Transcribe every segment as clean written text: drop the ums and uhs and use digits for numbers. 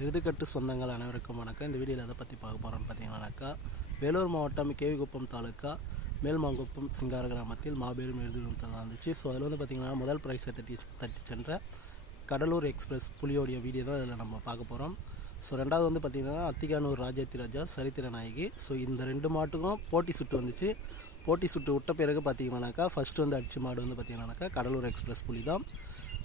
இறுதிக்கட்டு சொந்தங்கள் அனைவருக்கும் வணக்கம். இந்த வீடியோவில் எதை பற்றி பார்க்க போகிறோம்னு பார்த்தீங்கன்னாக்கா, வேலூர் மாவட்டம் கேவிக்குப்பம் தாலுக்கா மேல்மாங்குப்பம் சிங்கார கிராமத்தில் மாபெரும் இறுதிக்கட்டு நடந்துச்சு. ஸோ அதில் வந்து பார்த்திங்கன்னா முதல் ப்ரைஸை தட்டி சென்ற கடலூர் எக்ஸ்பிரஸ் புலியோடைய வீடியோ தான் இதில் நம்ம பார்க்க போகிறோம். ஸோ ரெண்டாவது வந்து பார்த்திங்கன்னா அத்திகானூர் ராஜா சரித்திர நாயகி. ஸோ இந்த ரெண்டு மாட்டுக்கும் போட்டி சுட்டு வந்துச்சு. போட்டி சுட்டு விட்ட பிறகு பார்த்திங்கன்னாக்கா ஃபஸ்ட்டு வந்து அடிச்சு மாடு வந்து பார்த்திங்கன்னாக்கா கடலூர் எக்ஸ்பிரஸ் புலி தான்.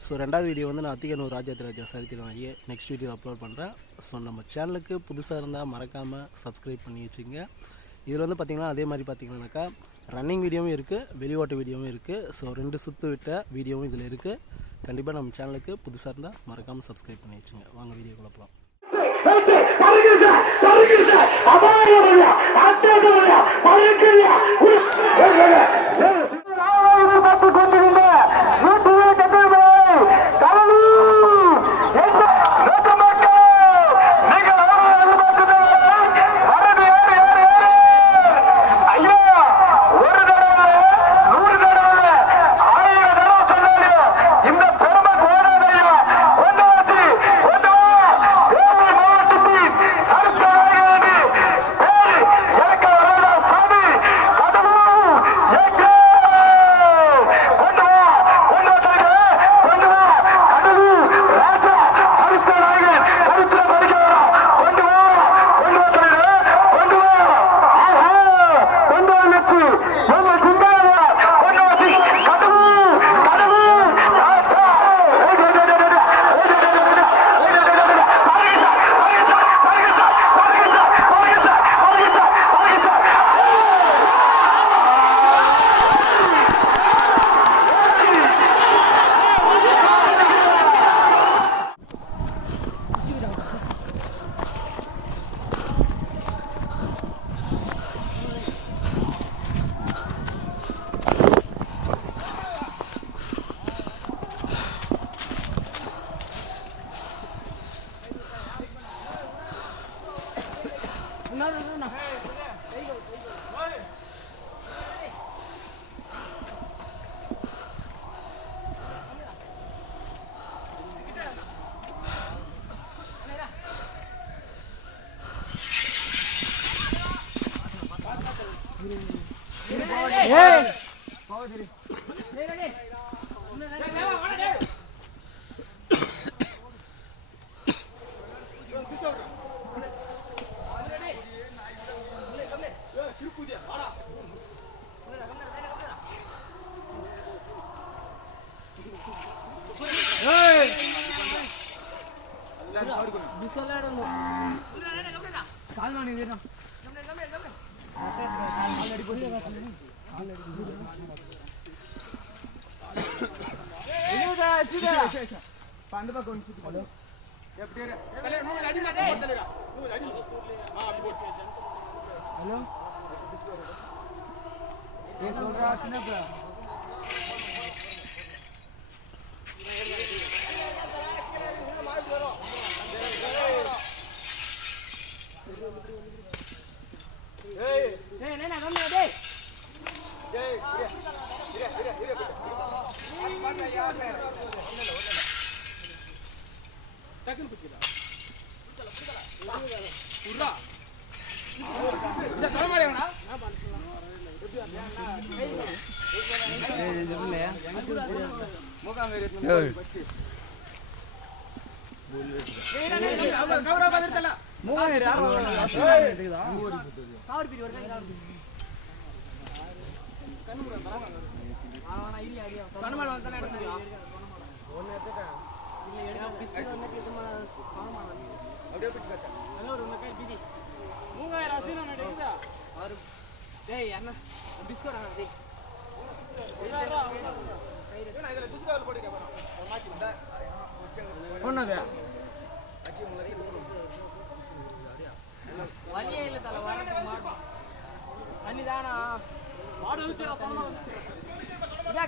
ஸோ ரெண்டாவது வீடியோ வந்து நான் அத்திகானூர் ராஜா சரித்திர நாயகி நெக்ஸ்ட் வீடியோ அப்லோட் பண்ணுறேன். ஸோ நம்ம சேனலுக்கு புதுசாக இருந்தால் மறக்காமல் சப்ஸ்கிரைப் பண்ணி வச்சுங்க. இதில் வந்து பார்த்திங்கன்னா அதே மாதிரி பார்த்திங்கன்னாக்கா ரன்னிங் வீடியோவும் இருக்குது, வெளியோட்ட வீடியோவும் இருக்குது. ஸோ 2 சுற்று விட்ட வீடியோவும் இதில் இருக்குது. கண்டிப்பாக நம்ம சேனலுக்கு புதுசாக இருந்தால் மறக்காமல் சப்ஸ்கிரைப் பண்ணி வச்சுங்க. வாங்க வீடியோக்குள்ள போகலாம்.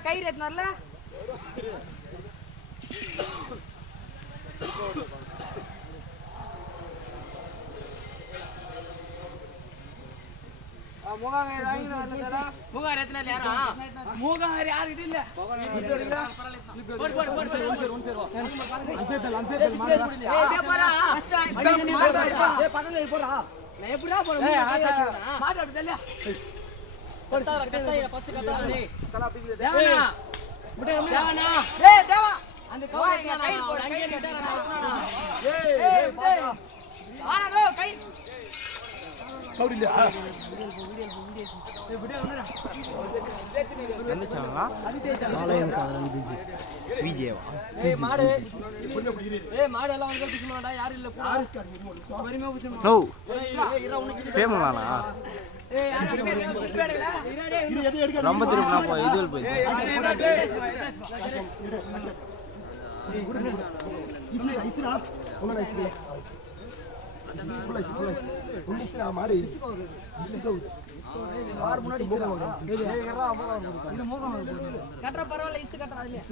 கயிறு எத்தனார்ல மூகாங்கயிறு வாங்கிட்டு வரல மூகாங்கயிறு எத்தனை யாரா மூகாங்கயிறு யாருக்கு இல்ல போடு போடு போடு அஞ்சேதல் மாடா ஏய் போடா ஏய் பதல போடா நான் எப்படிடா போறேன் மாடா அப்படி தள்ளியா கட்டார கட்டாயிர ஃபர்ஸ்ட் கட்டார நீ தல அப்படி தேவனா தேவனா ஏய் தேவா அந்த கவுரை கை போடு அங்கே கட்டாரா ஏய் ஏய் ஆனா கை கவுரி இல்ல ஆலயம் காதலன் விஜேவா மாடு எல்லாம் வந்து பிடிக்க மாட்டா யாரும் இல்ல பொறுமையா பிடிச்சு நோ ஃபேமஸானா ரொம்ப திருப்பினா போய் இதுவில் போய் கட்டுற பரவாயில்ல இஸ்து கட்டுறா இல்லையா